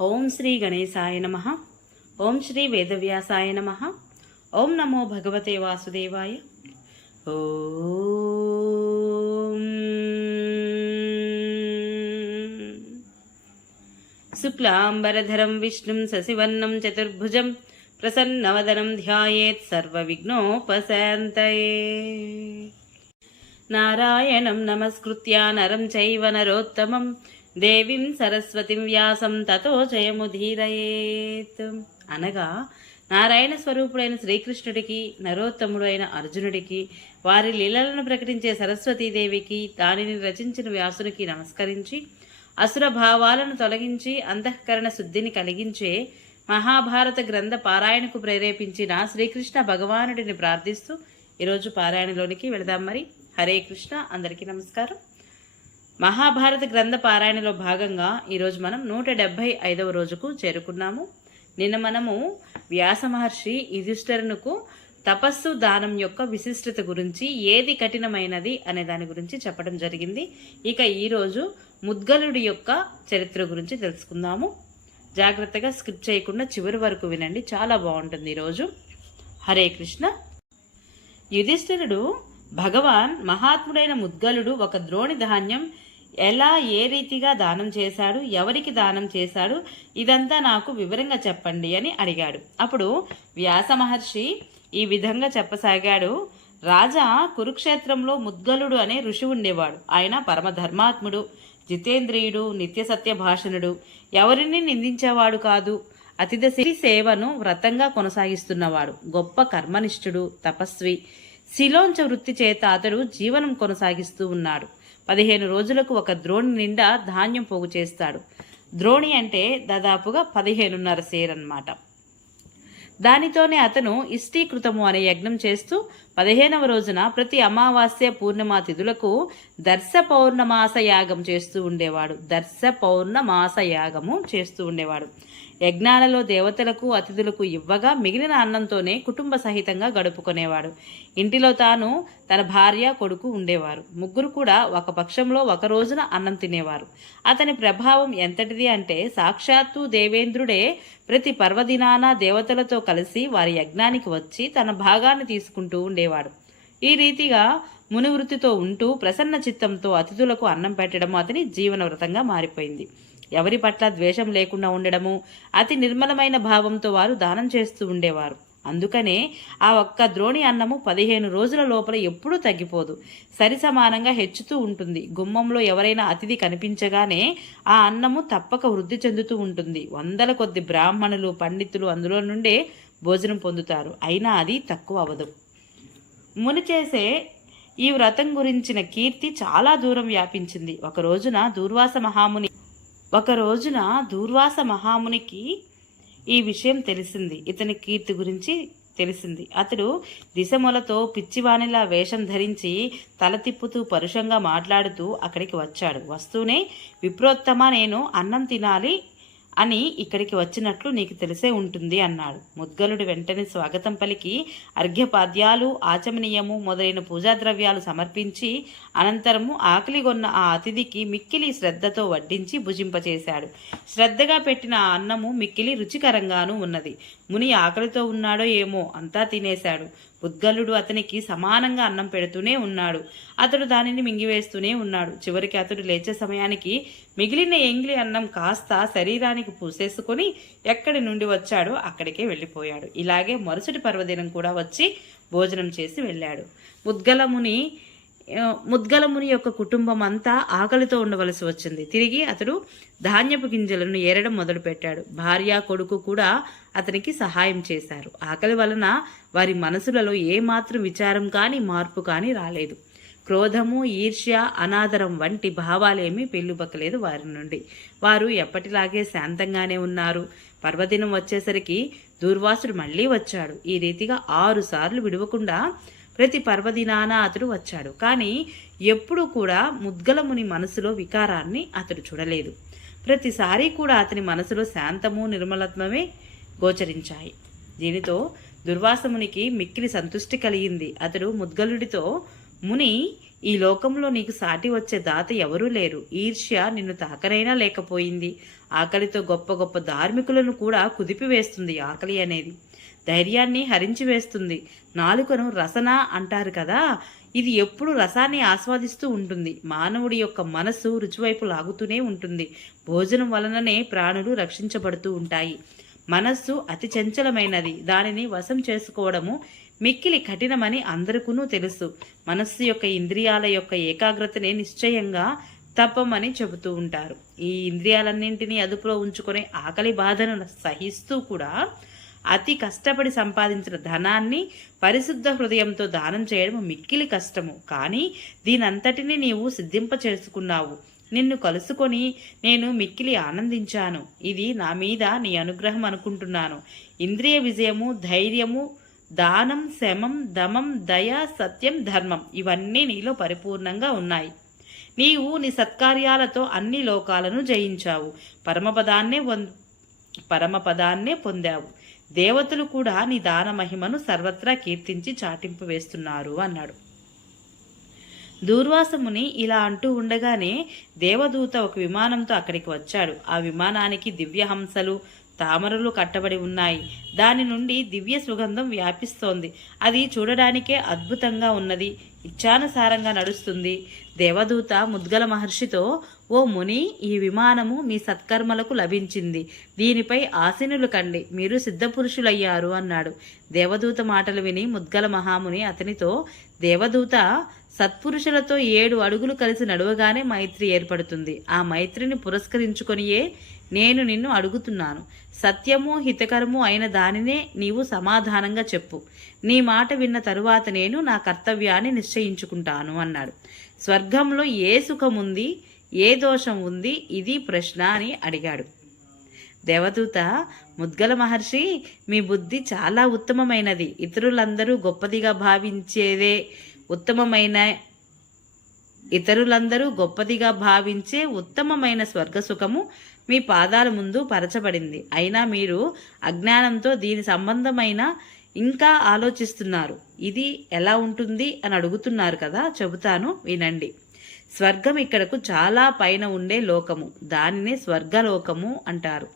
ఓం శ్రీ గణేశాయ నమః. ఓం శ్రీ వేదవ్యాసాయ నమః. ఓం నమో భగవతే వాసుదేవాయ. ఓం శుక్లాంబరధరం విష్ణుం శశివర్ణం చతుర్భుజం ప్రసన్నవదనం ధ్యాయేత్ సర్వవిఘ్నోపశాంతయే. నారాయణం నమస్కృత్య నరం చైవ నరోత్తమం దేవీం సరస్వతిం వ్యాసం తతో జయముధీరయేత్. అనగా నారాయణ స్వరూపుడైన శ్రీకృష్ణుడికి, నరోత్తముడు అయిన అర్జునుడికి, వారి లీలలను ప్రకటించే సరస్వతీదేవికి, దానిని రచించిన వ్యాసునికి నమస్కరించి అసుర భావాలను తొలగించి అంతఃకరణ శుద్ధిని కలిగించే మహాభారత గ్రంథ పారాయణకు ప్రేరేపించిన శ్రీకృష్ణ భగవానుడిని ప్రార్థిస్తూ ఈరోజు పారాయణలోనికి వెళదాం. మరి హరే కృష్ణ. అందరికీ నమస్కారం. మహాభారత గ్రంథ పారాయణలో భాగంగా ఈరోజు మనం 175వ రోజుకు చేరుకున్నాము. నిన్న మనము వ్యాస మహర్షి యుధిష్ఠిరునకు తపస్సు దానం యొక్క విశిష్టత గురించి, ఏది కఠినమైనది అనే దాని గురించి చెప్పడం జరిగింది. ఇక ఈరోజు ముద్గలుడి యొక్క చరిత్ర గురించి తెలుసుకుందాము. జాగ్రత్తగా స్కిప్ చేయకుండా చివరి వరకు వినండి, చాలా బాగుంటుంది ఈరోజు. హరే కృష్ణ. యుధిష్ఠిరుడు భగవాన్ మహాత్ముడైన ముద్గలుడు ఒక ద్రోణి ధాన్యం ఎలా, ఏ రీతిగా దానం చేశాడు, ఎవరికి దానం చేశాడు, ఇదంతా నాకు వివరంగా చెప్పండి అని అడిగాడు. అప్పుడు వ్యాస మహర్షి ఈ విధంగా చెప్పసాగాడు. రాజా, కురుక్షేత్రంలో ముద్గలుడు అనే ఋషి ఉండేవాడు. ఆయన పరమధర్మాత్ముడు, జితేంద్రియుడు, నిత్య సత్య భాషణుడు, ఎవరిని నిందించేవాడు కాదు. అతిథి సేవను వ్రతంగా కొనసాగిస్తున్నవాడు, గొప్ప కర్మనిష్ఠుడు, తపస్వి. శిలోంచ వృత్తి చేత అతడు జీవనం కొనసాగిస్తూ ఉన్నాడు. 15 రోజులకు ఒక ద్రోణి నిండా ధాన్యం పోగు చేస్తాడు. ద్రోణి అంటే దాదాపుగా 15.5 సేర్ అన్నమాట. దానితోనే అతను ఇష్టీకృతము అనే యజ్ఞం చేస్తూ 15వ రోజున ప్రతి అమావాస్య పూర్ణిమ తిథులకు దర్శ పౌర్ణమాస యాగం చేస్తూ ఉండేవాడు. యజ్ఞాలలో దేవతలకు, అతిథులకు ఇవ్వగా మిగిలిన అన్నంతోనే కుటుంబ సహితంగా గడుపుకునేవాడు. ఇంటిలో తాను, తన భార్య, కొడుకు ఉండేవారు. ముగ్గురు కూడా ఒక పక్షంలో ఒక రోజున అన్నం తినేవారు. అతని ప్రభావం ఎంతటిది అంటే సాక్షాత్తు దేవేంద్రుడే ప్రతి పర్వదినాన దేవతలతో కలిసి వారి యజ్ఞానికి వచ్చి తన భాగాన్ని తీసుకుంటూ ఉండేవాడు. ఈ రీతిగా మునివృత్తితో ఉంటూ ప్రసన్న చిత్తంతో అతిథులకు అన్నం పెట్టడం అతని జీవన వ్రతంగా మారిపోయింది. ఎవరి పట్ల ద్వేషం లేకుండా ఉండడము, అతి నిర్మలమైన భావంతో వారు దానం చేస్తూ ఉండేవారు. అందుకనే ఆ ఒక్క ద్రోణి అన్నము 15 రోజుల లోపల ఎప్పుడూ తగ్గిపోదు, సరి సమానంగా హెచ్చుతూ ఉంటుంది. గుమ్మంలో ఎవరైనా అతిథి కనిపించగానే ఆ అన్నము తప్పక వృద్ధి చెందుతూ ఉంటుంది. 100ల కొద్ది బ్రాహ్మణులు, పండితులు అందులో నుండే భోజనం పొందుతారు. అయినా అది తక్కువ అవదు. ముని చేసే ఈ వ్రతం గురించిన కీర్తి చాలా దూరం వ్యాపించింది. ఒక రోజున దూర్వాస మహామునికి ఈ విషయం తెలిసింది. ఇతని కీర్తి గురించి తెలిసింది. అతడు దిశమొలతో పిచ్చివానిలా వేషం ధరించి తల తిప్పుతూ పరుషంగా మాట్లాడుతూ అక్కడికి వచ్చాడు. వస్తూనే, విప్రోత్తమ, నేను అన్నం తినాలి అని ఇక్కడికి వచ్చినట్లు నీకు తెలిసే ఉంటుంది అన్నాడు. ముద్గలుడు వెంటనే స్వాగతం పలికి అర్ఘ్యపాద్యాలు, ఆచమనీయము మొదలైన పూజా ద్రవ్యాలు సమర్పించి అనంతరము ఆకలిగొన్న ఆ అతిథికి మిక్కిలి శ్రద్ధతో వడ్డించి భుజింపచేశాడు. శ్రద్ధగా పెట్టిన ఆ అన్నము మిక్కిలి రుచికరంగానూ ఉన్నది. ముని ఆకలితో ఉన్నాడో ఏమో అంతా తినేశాడు. ముద్గలుడు అతనికి సమానంగా అన్నం పెడుతూనే ఉన్నాడు. అతడు దానిని మింగివేస్తూనే ఉన్నాడు. చివరికి అతడు లేచే సమయానికి మిగిలిన ఎంగిలి అన్నం కాస్త శరీరానికి పూసేసుకొని ఎక్కడి నుండి వచ్చాడో అక్కడికే వెళ్ళిపోయాడు. ఇలాగే మరుసటి పర్వదినం కూడా వచ్చి భోజనం చేసి వెళ్ళాడు. ముద్గలముని యొక్క కుటుంబం అంతా ఆకలితో ఉండవలసి వచ్చింది. తిరిగి అతడు ధాన్యపు గింజలను ఏరడం మొదలుపెట్టాడు. భార్య, కొడుకు కూడా అతనికి సహాయం చేశారు. ఆకలి వలన వారి మనసులలో ఏమాత్రం విచారం కానీ మార్పు కానీ రాలేదు. క్రోధము, ఈర్ష్య, అనాదరం వంటి భావాలేమీ పెళ్ళుబక్కలేదు వారి నుండి. వారు ఎప్పటిలాగే శాంతంగానే ఉన్నారు. పర్వదినం వచ్చేసరికి దూర్వాసుడు మళ్లీ వచ్చాడు. ఈ రీతిగా 6 సార్లు విడవకుండా ప్రతి పర్వదినాన అతడు వచ్చాడు. కానీ ఎప్పుడూ కూడా ముద్గలముని మనసులో వికారాన్ని అతడు చూడలేదు. ప్రతిసారి కూడా అతని మనసులో శాంతము, నిర్మలత్వమే గోచరించాయి. దీనితో దుర్వాసమునికి మిక్కిలి సంతృష్టి కలిగింది. అతడు ముద్గలుడితో, ముని, ఈ లోకంలో నీకు సాటి వచ్చే దాత ఎవరూ లేరు. ఈర్ష్య నిన్ను తాకనైనా లేకపోయింది. ఆకలితో గొప్ప గొప్ప ధార్మికులను కూడా కుదిపివేస్తుంది ఆకలి అనేది. ధైర్యాన్ని హరించి వేస్తుంది. నాలుకను రసన అంటారు కదా, ఇది ఎప్పుడు రసాన్ని ఆస్వాదిస్తూ ఉంటుంది. మానవుడి యొక్క మనస్సు రుచివైపు లాగుతూనే ఉంటుంది. భోజనం వలననే ప్రాణులు రక్షించబడుతూ ఉంటాయి. మనస్సు అతి చంచలమైనది. దానిని వశం చేసుకోవడము మిక్కిలి కఠినమని అందరికీ తెలుసు. మనస్సు యొక్క ఇంద్రియాల యొక్క ఏకాగ్రతనే నిశ్చయంగా తప్పమని చెబుతూ ఉంటారు. ఈ ఇంద్రియాలన్నింటినీ అదుపులో ఉంచుకునే ఆకలి బాధను సహిస్తూ కూడా అతి కష్టపడి సంపాదించిన ధనాన్ని పరిశుద్ధ హృదయంతో దానం చేయడం మిక్కిలి కష్టము. కానీ దీనంతటినీ నీవు సిద్ధింప చేసుకున్నావు. నిన్ను కలుసుకొని నేను మిక్కిలి ఆనందించాను. ఇది నా మీద నీ అనుగ్రహం అనుకుంటున్నాను. ఇంద్రియ విజయము, ధైర్యము, దానం, శమం, దమం, దయ, సత్యం, ధర్మం ఇవన్నీ నీలో పరిపూర్ణంగా ఉన్నాయి. నీవు నీ సత్కార్యాలతో అన్ని లోకాలను జయించావు. పరమపదాన్నే పొందావు. దేవతలు కూడా నీ దాన మహిమను సర్వత్రా కీర్తించి చాటింపు వేస్తున్నారు అన్నాడు. దూర్వాసముని ఇలా అంటూ ఉండగానే దేవదూత ఒక విమానంతో అక్కడికి వచ్చాడు. ఆ విమానానికి దివ్యహంసలు, తామరలు కట్టబడి ఉన్నాయి. దాని నుండి దివ్య సుగంధం వ్యాపిస్తోంది. అది చూడడానికే అద్భుతంగా ఉన్నది. ఇచ్ఛానుసారంగా నడుస్తుంది. దేవదూత ముద్గల మహర్షితో, ఓ ముని, ఈ విమానము మీ సత్కర్మలకు లభించింది. దీనిపై ఆసీనులు కండి, మీరు సిద్ధపురుషులయ్యారు అన్నాడు. దేవదూత మాటలు విని ముద్గల మహాముని అతనితో, దేవదూత, సత్పురుషులతో 7 అడుగులు కలిసి నడవగానే మైత్రి ఏర్పడుతుంది. ఆ మైత్రిని పురస్కరించుకొనియే నేను నిన్ను అడుగుతున్నాను. సత్యము హితకరము అయిన దానినే నీవు సమాధానంగా చెప్పు. నీ మాట విన్న తరువాత నేను నా కర్తవ్యాన్ని నిశ్చయించుకుంటాను అన్నాడు. స్వర్గంలో ఏ సుఖముంది, ఏ దోషం ఉంది, ఇది ప్రశ్న అని అడిగాడు. దేవదూత, ముద్గల మహర్షి, మీ బుద్ధి చాలా ఉత్తమమైనది. ఇతరులందరూ గొప్పదిగా భావించే ఉత్తమమైన స్వర్గసుఖము మీ పాదాల ముందు పరచబడింది. అయినా మీరు అజ్ఞానంతో దీని సంబంధమైన ఇంకా ఆలోచిస్తున్నారు. ఇది ఎలా ఉంటుంది అని అడుగుతున్నారు కదా, చెబుతాను వినండి. స్వర్గం ఇక్కడకు చాలా పైన ఉండే లోకము. దానినే స్వర్గలోకము అంటారు.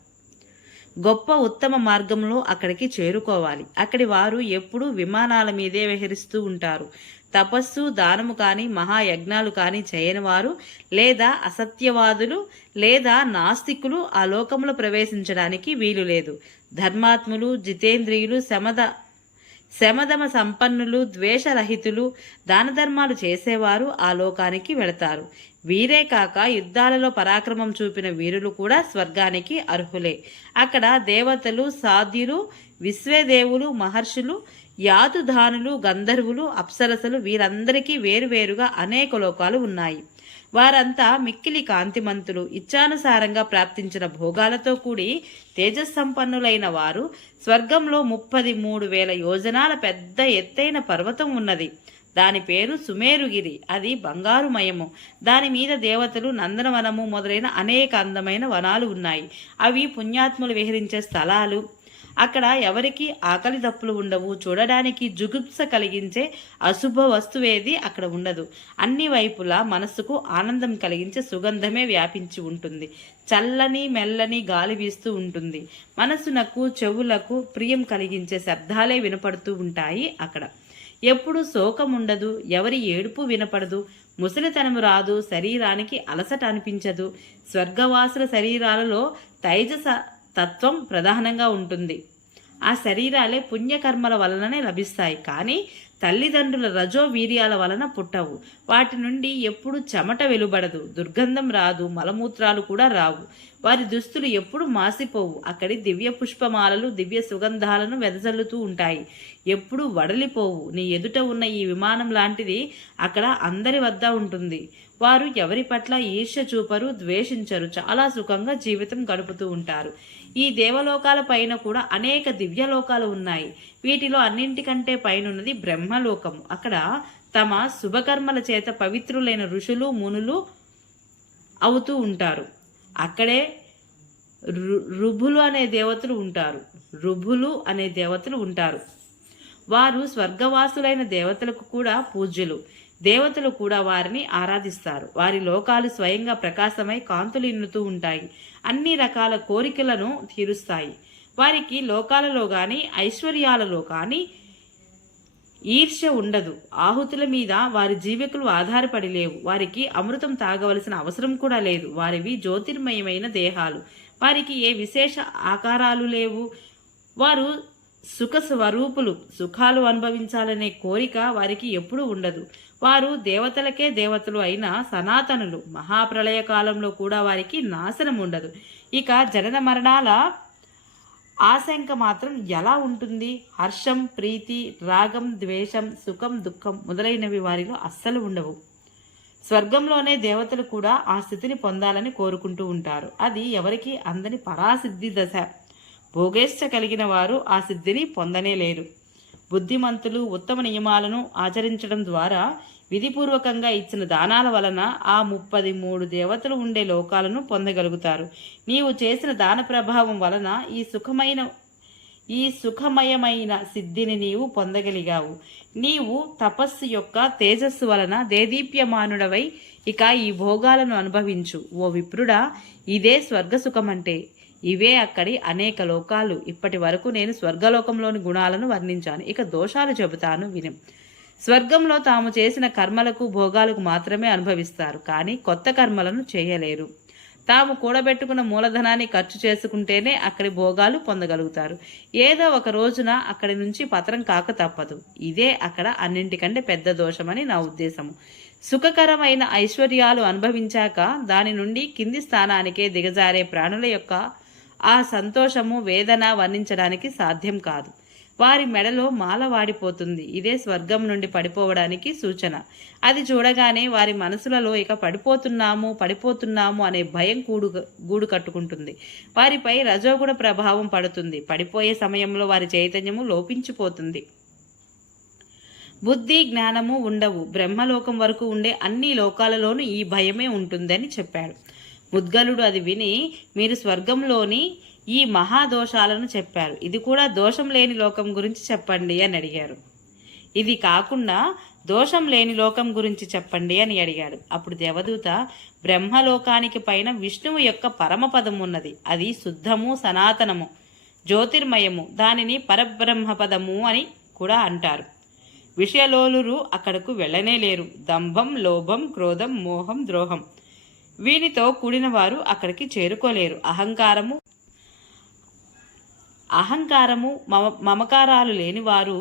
గొప్ప ఉత్తమ మార్గంలో అక్కడికి చేరుకోవాలి. అక్కడి వారు ఎప్పుడూ విమానాల మీదే విహరిస్తూ ఉంటారు. తపస్సు, దానము కానీ, మహాయజ్ఞాలు కానీ చేయని వారు, లేదా అసత్యవాదులు, లేదా నాస్తికులు ఆ లోకంలో ప్రవేశించడానికి వీలు లేదు. ధర్మాత్ములు, జితేంద్రియులు, శమదమ సంపన్నులు, ద్వేషరహితులు, దాన ధర్మాలు చేసేవారు ఆ లోకానికి వెళతారు. వీరే కాక యుద్ధాలలో పరాక్రమం చూపిన వీరులు కూడా స్వర్గానికి అర్హులే. అక్కడ దేవతలు, సాధ్యులు, విశ్వేదేవులు, మహర్షులు, యాతుధానులు, గంధర్వులు, అప్సరసలు వీరందరికీ వేరువేరుగా అనేక లోకాలు ఉన్నాయి. వారంతా మిక్కిలి కాంతిమంతులు. ఇచ్ఛానుసారంగా ప్రాప్తించిన భోగాలతో కూడి తేజస్సంపన్నులైన వారు. స్వర్గంలో 33,000 యోజనాల పెద్ద ఎత్తైన పర్వతం ఉన్నది. దాని పేరు సుమేరుగిరి. అది బంగారుమయము. దాని మీద దేవతలు, నందనవనము మొదలైన అనేక అందమైన వనాలు ఉన్నాయి. అవి పుణ్యాత్ములు విహరించే స్థలాలు. అక్కడ ఎవరికి ఆకలి దప్పులు ఉండవు. చూడడానికి జుగుప్స కలిగించే అశుభ వస్తువేది అక్కడ ఉండదు. అన్ని వైపులా మనస్సుకు ఆనందం కలిగించే సుగంధమే వ్యాపించి ఉంటుంది. చల్లని మెల్లని గాలి వీస్తూ ఉంటుంది. మనస్సునకు, చెవులకు ప్రియం కలిగించే శబ్దాలే వినపడుతూ ఉంటాయి. అక్కడ ఎప్పుడు శోకం ఉండదు. ఎవరి ఏడుపు వినపడదు. ముసలితనము రాదు. శరీరానికి అలసట అనిపించదు. స్వర్గవాసుల శరీరాలలో తైజస తత్వం ప్రధానంగా ఉంటుంది. ఆ శరీరాలే పుణ్యకర్మల వలననే లభిస్తాయి. కానీ తల్లిదండ్రుల రజో వీర్యాల వలన పుట్టవు. వాటి నుండి ఎప్పుడు చెమట వెలువడదు. దుర్గంధం రాదు. మలమూత్రాలు కూడా రావు. వారి దుస్తులు ఎప్పుడు మాసిపోవు. అక్కడి దివ్య పుష్పమాలలు దివ్య సుగంధాలను వెదజల్లుతూ ఉంటాయి. ఎప్పుడు వడలిపోవు. నీ ఎదుట ఉన్న ఈ విమానం లాంటిది అక్కడ అందరి వద్ద ఉంటుంది. వారు ఎవరి పట్ల ఈర్ష్య చూపరు, ద్వేషించరు. చాలా సుఖంగా జీవితం గడుపుతూ ఉంటారు. ఈ దేవలోకాల పైన కూడా అనేక దివ్యలోకాలు ఉన్నాయి. వీటిలో అన్నింటికంటే పైనున్నది బ్రహ్మలోకము. అక్కడ తమ శుభకర్మల చేత పవిత్రులైన ఋషులు, మునులు అవుతూ ఉంటారు. అక్కడే రుభులు అనే దేవతలు ఉంటారు. వారు స్వర్గవాసులైన దేవతలకు కూడా పూజ్యులు. దేవతలు కూడా వారిని ఆరాధిస్తారు. వారి లోకాలు స్వయంగా ప్రకాశమై కాంతులిన్నుతూ ఉంటాయి. అన్ని రకాల కోరికలను తీరుస్తాయి. వారికి లోకాలలో గాని ఐశ్వర్యాలలో కానీ ఈర్ష్య ఉండదు. ఆహుతుల మీద వారి జీవికులు ఆధారపడి లేవు. వారికి అమృతం తాగవలసిన అవసరం కూడా లేదు. వారివి జ్యోతిర్మయమైన దేహాలు. వారికి ఏ విశేష ఆకారాలు లేవు. వారు సుఖ స్వరూపులు. సుఖాలు అనుభవించాలనే కోరిక వారికి ఎప్పుడూ ఉండదు. వారు దేవతలకే దేవతలు అయిన సనాతనులు. మహాప్రళయ కాలంలో కూడా వారికి నాశనం ఉండదు. ఇక జనన మరణాల ఆశంక మాత్రం ఎలా ఉంటుంది? హర్షం, ప్రీతి, రాగం, ద్వేషం, సుఖం, దుఃఖం మొదలైనవి వారిలో అస్సలు ఉండవు. స్వర్గంలోనే దేవతలు కూడా ఆ స్థితిని పొందాలని కోరుకుంటూ ఉంటారు. అది ఎవరికి అందని పరాసిద్ధి దశ. భోగేచ్ఛ కలిగిన వారు ఆ సిద్ధిని పొందనే లేరు. బుద్ధిమంతులు ఉత్తమ నియమాలను ఆచరించడం ద్వారా విధిపూర్వకంగా ఇచ్చిన దానాల వలన ఆ 33 దేవతలు ఉండే లోకాలను పొందగలుగుతారు. నీవు చేసిన దాన ప్రభావం వలన ఈ సుఖమయమైన సిద్ధిని నీవు పొందగలిగావు. నీవు తపస్సు యొక్క తేజస్సు వలన దేదీప్యమానుడవై ఇక ఈ భోగాలను అనుభవించు. ఓ విప్రుడా, ఇదే స్వర్గసుఖమంటే. ఇవే అక్కడి అనేక లోకాలు. ఇప్పటి వరకు నేను స్వర్గలోకంలోని గుణాలను వర్ణించాను. ఇక దోషాలు చెబుతాను విను. స్వర్గంలో తాము చేసిన కర్మలకు భోగాలకు మాత్రమే అనుభవిస్తారు, కానీ కొత్త కర్మలను చేయలేరు. తాము కూడబెట్టుకున్న మూలధనాన్ని ఖర్చు చేసుకుంటేనే అక్కడి భోగాలు పొందగలుగుతారు. ఏదో ఒక రోజున అక్కడి నుంచి పతనం కాక తప్పదు. ఇదే అక్కడ అన్నింటికంటే పెద్ద దోషమని నా ఉద్దేశము. సుఖకరమైన ఐశ్వర్యాలు అనుభవించాక దాని నుండి కింది స్థానానికే దిగజారే ప్రాణుల యొక్క ఆ సంతోషము, వేదన వర్ణించడానికి సాధ్యం కాదు. వారి మెడలో మాల వాడిపోతుంది. ఇదే స్వర్గం నుండి పడిపోవడానికి సూచన. అది చూడగానే వారి మనసులలో ఇక పడిపోతున్నాము అనే భయం గూడు కట్టుకుంటుంది. వారిపై రజోగుణ ప్రభావం పడుతుంది. పడిపోయే సమయంలో వారి చైతన్యము లోపించిపోతుంది. బుద్ధి, జ్ఞానము ఉండవు. బ్రహ్మలోకం వరకు ఉండే అన్ని లోకాలలోనూ ఈ భయమే ఉంటుందని చెప్పాడు. ముద్గలుడు అది విని, మీరు స్వర్గంలోని ఈ మహాదోషాలను చెప్పారు, ఇది కూడా దోషం లేని లోకం గురించి చెప్పండి అని అడిగారు. ఇది కాకుండా దోషం లేని లోకం గురించి చెప్పండి అని అడిగాడు. అప్పుడు దేవదూత, బ్రహ్మలోకానికి పైన విష్ణువు యొక్క పరమపదం ఉన్నది. అది శుద్ధము, సనాతనము, జ్యోతిర్మయము. దానిని పరబ్రహ్మపదము అని కూడా అంటారు. విషయలోలురు అక్కడకు వెళ్ళనే లేరు. దంభం, లోభం, క్రోధం, మోహం, ద్రోహం వీనితో కూడిన వారు అక్కడికి చేరుకోలేరు. అహంకారము మమకారాలు లేనివారు,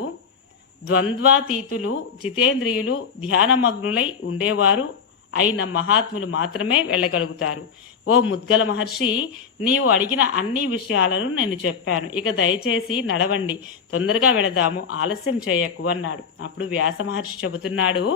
ద్వంద్వాతీతులు, జితేంద్రియులు, ధ్యానమగ్నులై ఉండేవారు అయిన మహాత్ములు మాత్రమే వెళ్ళగలుగుతారు. ఓ ముద్గల మహర్షి, నీవు అడిగిన అన్ని విషయాలను నేను చెప్పాను. ఇక దయచేసి నడవండి, తొందరగా వెళదాము, ఆలస్యం చేయకు అన్నాడు. అప్పుడు వ్యాస మహర్షి చెబుతున్నాడు,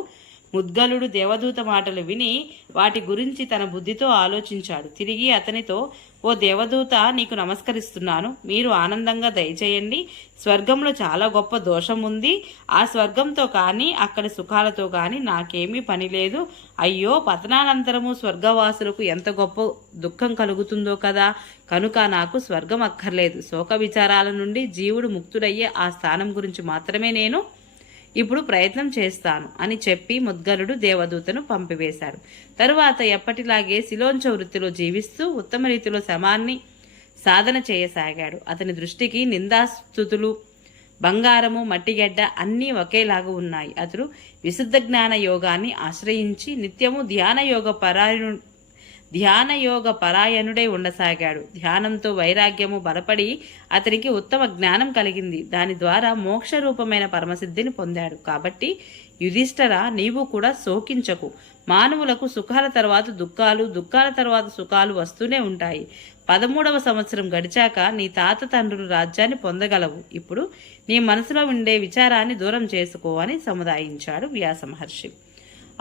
ముద్గలుడు దేవదూత మాటలు విని వాటి గురించి తన బుద్ధితో ఆలోచించాడు. తిరిగి అతనితో, ఓ దేవదూత, నీకు నమస్కరిస్తున్నాను. మీరు ఆనందంగా దయచేయండి. స్వర్గంలో చాలా గొప్ప దోషం ఉంది. ఆ స్వర్గంతో కానీ అక్కడి సుఖాలతో కానీ నాకేమీ పని లేదు. అయ్యో, పతనానంతరము స్వర్గవాసులకు ఎంత గొప్ప దుఃఖం కలుగుతుందో కదా. కనుక నాకు స్వర్గం అక్కర్లేదు. శోక విచారాల నుండి జీవుడు ముక్తుడయ్యే ఆ స్థానం గురించి మాత్రమే నేను ఇప్పుడు ప్రయత్నం చేస్తాను అని చెప్పి ముద్గలుడు దేవదూతను పంపివేశాడు. తరువాత ఎప్పటిలాగే శిలోంచ వృత్తిలో జీవిస్తూ ఉత్తమ రీతిలో శమాన్ని సాధన చేయసాగాడు. అతని దృష్టికి నిందాస్తుతులు, బంగారము, మట్టిగడ్డ అన్నీ ఒకేలాగా ఉన్నాయి. అతడు విశుద్ధ జ్ఞాన యోగాన్ని ఆశ్రయించి నిత్యము ధ్యానయోగ పరాయణుడై ఉండసాగాడు. ధ్యానంతో వైరాగ్యము బలపడి అతనికి ఉత్తమ జ్ఞానం కలిగింది. దాని ద్వారా మోక్ష రూపమైన పరమసిద్ధిని పొందాడు. కాబట్టి యుధిష్ఠర, నీవు కూడా శోకించకు. మానవులకు సుఖాల తర్వాత దుఃఖాలు, దుఃఖాల తర్వాత సుఖాలు వస్తూనే ఉంటాయి. 13వ సంవత్సరం గడిచాక నీ తాత తండ్రులు రాజ్యాన్ని పొందగలవు. ఇప్పుడు నీ మనసులో ఉండే విచారాన్ని దూరం చేసుకో అని సముదాయించాడు వ్యాస మహర్షి.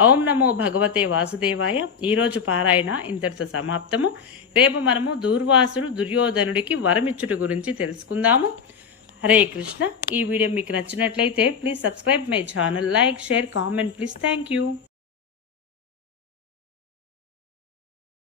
ఓం నమో భగవతే వాసుదేవాయ. ఈరోజు పారాయణ ఇంతటితో సమాప్తము. రేపు మనము దూర్వాసుడు దుర్యోధనుడికి వరమిచ్చుట గురించి తెలుసుకుందాము. హరే కృష్ణ. ఈ వీడియో మీకు నచ్చినట్లయితే please subscribe my channel, like, share, comment please. Thank you.